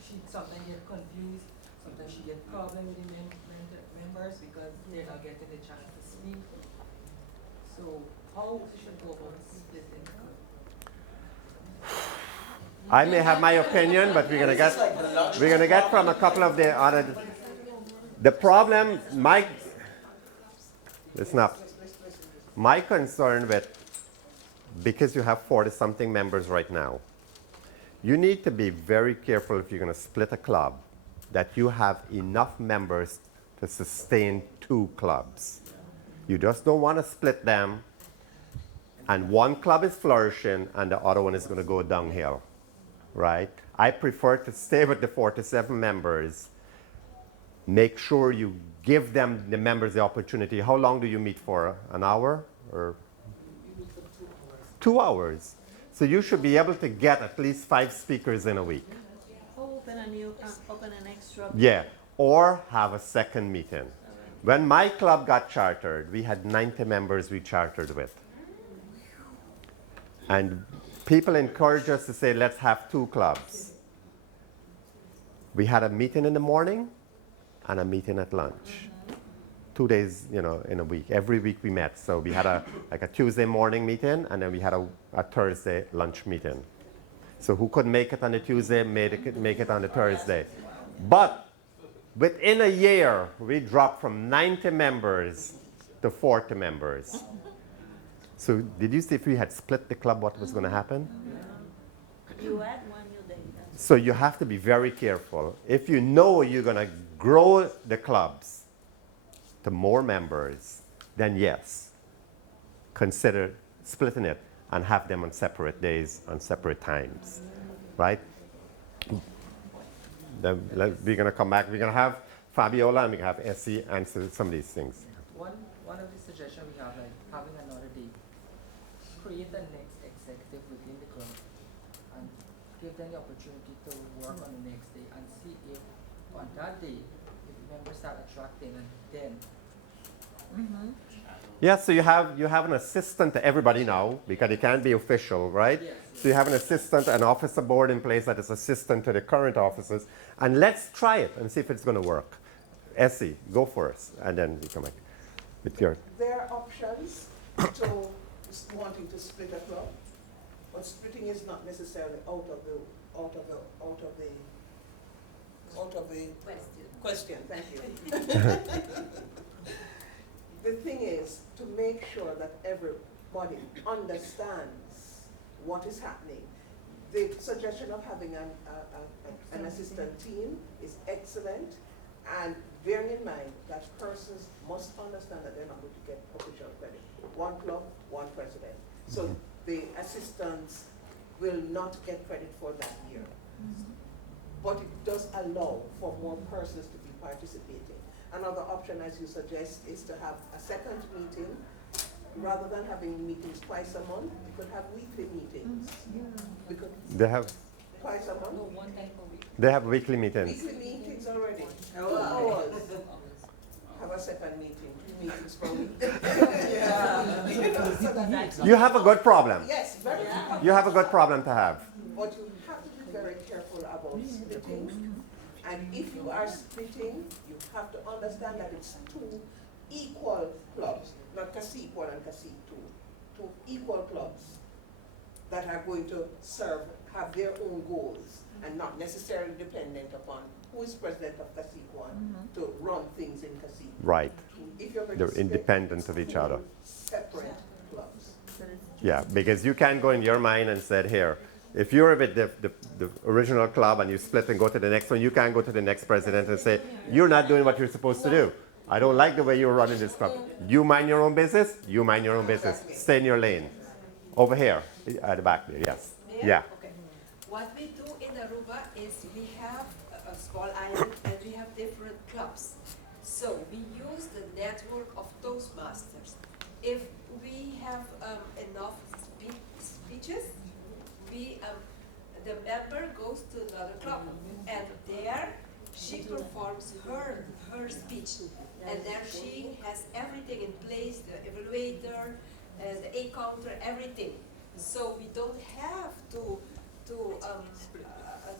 she sometimes get confused. Sometimes she get problem with the members because they're not getting the chance to speak. So how we should go about splitting the club? I may have my opinion, but we're gonna get from a couple of the other. The problem, listen up. My concern with, because you have 40-something members right now, you need to be very careful if you're going to split a club, that you have enough members to sustain 2 clubs. You just don't want to split them and one club is flourishing and the other one is going to go downhill, right? I prefer to stay with the 47 members. Make sure you give them, the members, the opportunity. How long do you meet for? An hour or 2 hours? So you should be able to get at least 5 speakers in a week. Open an extra. Yeah, or have a second meeting. When my club got chartered, we had 90 members we chartered with. And people encouraged us to say, let's have 2 clubs. We had a meeting in the morning and a meeting at lunch. 2 days, you know, in a week. Every week we met. So we had a Tuesday morning meeting, and then we had a Thursday lunch meeting. So who couldn't make it on the Tuesday, make it on the Thursday. But within a year, we dropped from 90 members to 40 members. So did you see if we had split the club, what was going to happen? You add one new day. So you have to be very careful. If you know you're going to grow the clubs to more members, then yes, consider splitting it and have them on separate days, on separate times, right? Then we're going to come back. We're going to have Fabiola and we're going to have Essie answer some of these things. One of the suggestions we have, like having another day, create the next executive within the club and give them the opportunity to work on the next day and see if on that day, if members start attracting, and then. Yeah, so you have an assistant to everybody now, because it can't be official, right? Yes. So you have an assistant, an officer board in place that is assistant to the current officers, and let's try it and see if it's going to work. Essie, go first, and then we come back with your. There are options to wanting to split a club, but splitting is not necessarily out of the question. Thank you. The thing is to make sure that everybody understands what is happening. The suggestion of having an assistant team is excellent, and bearing in mind that persons must understand that they're not going to get official credit. One club, one president. So the assistants will not get credit for that year. But it does allow for more persons to be participating. Another option, as you suggest, is to have a second meeting. Rather than having meetings twice a month, we could have weekly meetings. We could They have twice a month. they have weekly meetings. Weekly meetings already. 2 hours. Have a second meeting, 2 meetings per week. So that- You have a good problem. Yes, very good. You have a good problem to have. But you have to be very careful about splitting. And if you are splitting, you have to understand that it's 2 equal clubs, not CACIP 1 and CACIP 2. 2 equal clubs that are going to have their own goals and not necessarily dependent upon who is president of CACIP 1 to run things in CACIP. Right. If you're going They're to split, independent of each other. separate clubs. Yeah, because you can go in your mind and say, here, if you're with the original club and you split and go to the next one, you can't go to the next president and say, you're not doing what you're supposed to do. I don't like the way you're running this club. You mind your own business, you mind your own business. Stay in your lane. Over here, at the back there, yes. Yeah. Okay. What we do in Aruba is we have a small island and we have different clubs. So we use the network of Toastmasters. If we have enough speeches, the member goes to another club, and there she performs her speech, and there she has everything in place, the evaluator, the A counter, everything. So we don't have to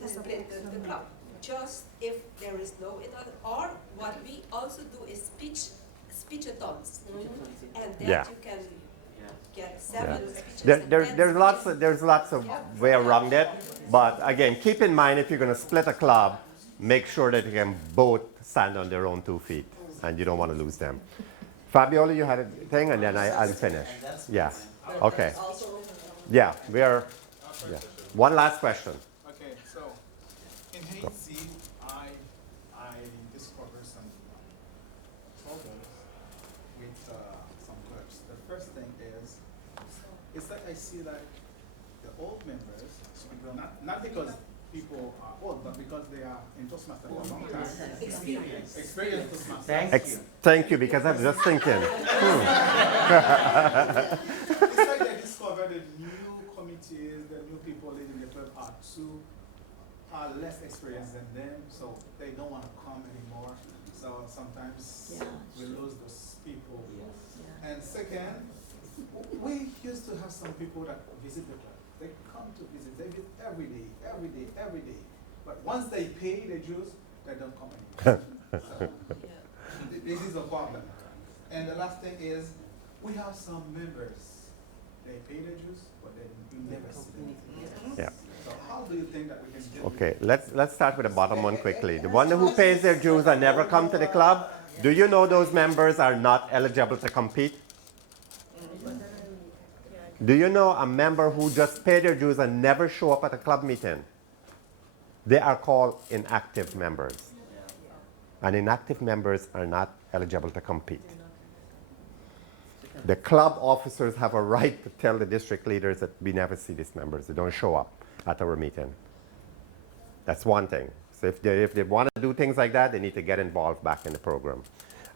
split the club. Just if there is no another, or what we also do is speechathons, and then Yeah. you can get Yeah. 7 speeches. There's lots of way around it, but again, keep in mind if you're going to split a club, make sure that you can both stand on their own 2 feet, and you don't want to lose them. Fabiola, you had a thing, and then I'll finish. Yeah. Okay. Yeah, we are. Yeah. One last question. Okay, so in Haiti, I discovered some problems with some clubs. The first thing is, it's like I see like the old members, not because people are old, but because they are in Toastmasters for a long time. Experienced Toastmasters. Thank you, because I was just thinking. It's like they discover the new committees, the new people leading the club are less experienced than them, so they don't want to come anymore. So sometimes we lose those people. And second, we used to have some people that visit the club. They come to visit, they visit every day. But once they pay the dues, they don't come anymore. So, this is a problem. And the last thing is, we have some members, they pay the dues, but then you never see them. Yeah. So how do you think that we can deal with Okay, let's start with the bottom one quickly. The one who pays their dues and never come to the club, do you know those members are not eligible to compete? Do you know a member who just paid their dues and never show up at a club meeting? They are called inactive members. And inactive members are not eligible to compete. The club officers have a right to tell the district leaders that we never see these members. They don't show up at our meeting. That's one thing. So if they want to do things like that, they need to get involved back in the program.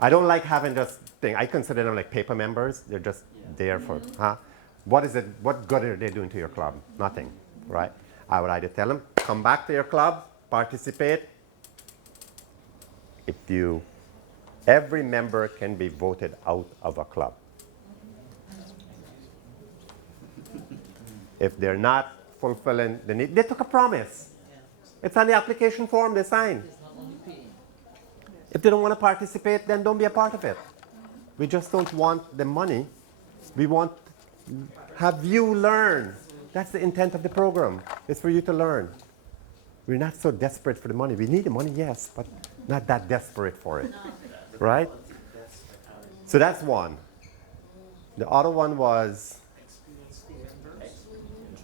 I don't like having this thing. I consider them like paper members. They're just there for, what is it? What good are they doing to your club? Nothing, right? I would either tell them, come back to your club, participate. Every member can be voted out of a club. If they're not fulfilling the need, they took a promise. It's on the application form they signed. If they don't want to participate, then don't be a part of it. We just don't want the money. We want have you learn. That's the intent of the program. It's for you to learn. We're not so desperate for the money. We need the money, yes, but not that desperate for it. Right? So that's one. The other one was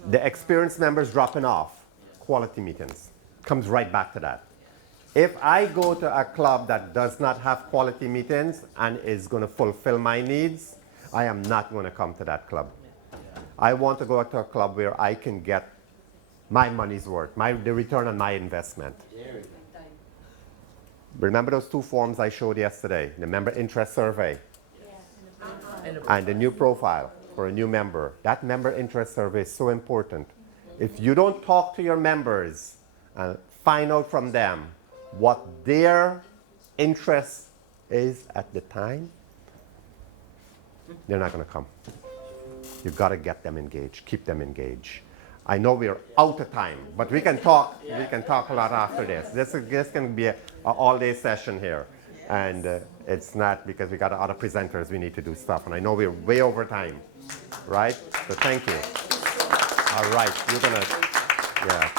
The experienced members dropping off, quality meetings. Comes right back to that. If I go to a club that does not have quality meetings and is going to fulfill my needs, I am not going to come to that club. I want to go to a club where I can get my money's worth, the return on my investment. Remember those 2 forms I showed yesterday? The member interest survey and the new profile for a new member. That member interest survey is so important. If you don't talk to your members and find out from them what their interest is at the time, they're not going to come. You've got to get them engaged, keep them engaged. I know we're out of time, but we can talk. We can talk a lot after this. This can be an all-day session here, and it's not because we got other presenters. We need to do stuff, and I know we're way over time, right? So thank you. All right, you're gonna, yeah.